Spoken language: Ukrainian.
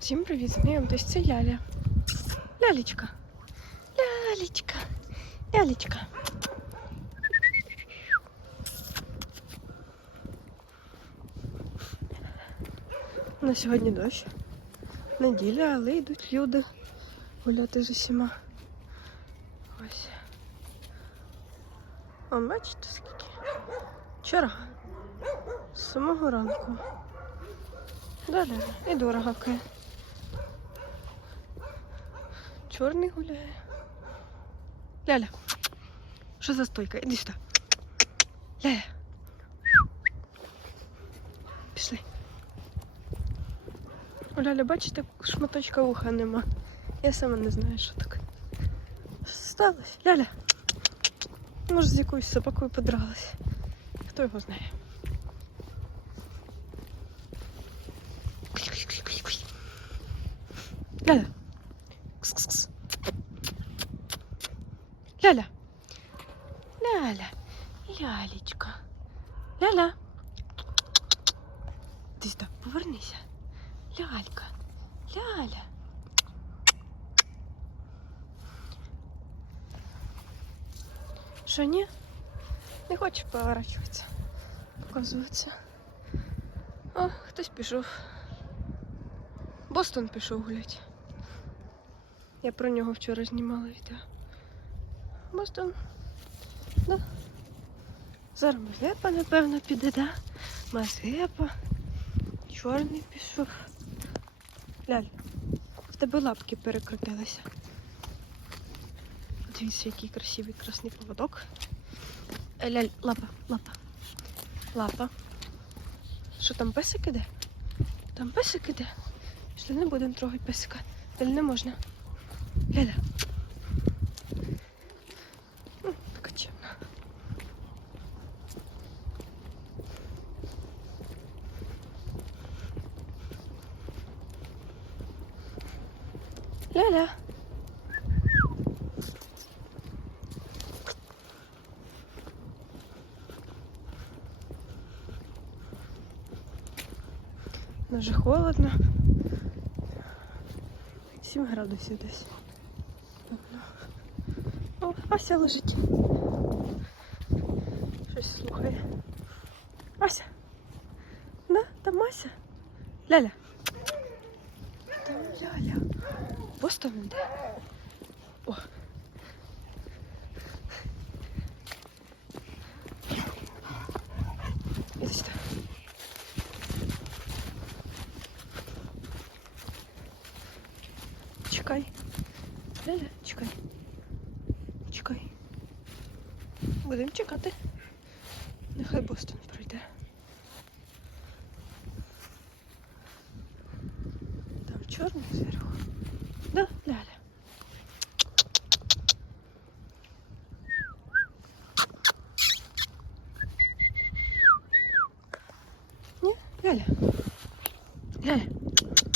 Всім привіт, знайомтесь, це Ляля. Лялечка. Лялечка. Лялечка. На сьогодні дощ. Неділя, але йдуть люди гуляти з усіма. Ось. А бачите скільки? Черга. З самого ранку. Далі. І дорого Чорний гуляє. Ляля. Що за стойка? Іди сюди. Ляля. Пішли. У Ляля, бачите, шматочка вуха нема. Я сама не знаю, що таке. Що сталося? Ляля. Може, з якоюсь собакою подралась. Хто його знає? Ляля. Ляля. Ляля. Лялечка. Ляля. Ти сюди, повернися. Лялька. Ляля. Що ні? Не хоче поворачуватися. Показується. О, хтось пішов. Бостон пішов гуляти. Я про нього вчора знімала відео. Бостон. Да. Зараз Мазепа, напевно, піде, да? Мазепа. Чорний пішов. Ляль, в тебе лапки перекрутилися. Дивіться, який красивий красний поводок. Е, Ляль, лапа, лапа. Лапа. Що там песик іде? Там песик іде. Пішли не будемо трогати песика. Ляль, не можна. Ляля. Ляля. Дуже холодно. 7 градусів десь. О, Ася лежить. Щось слухає. Ася. Да, там Ася. Ляля. Там Ляля. Бостон іде. О. Іди сюди. Чекай. Ляля, чекай. Чекай. Будемо чекати. Нехай Бостон пройде. Там чорний зверху. Да, Ляля. Ні, Ляля. Ляля.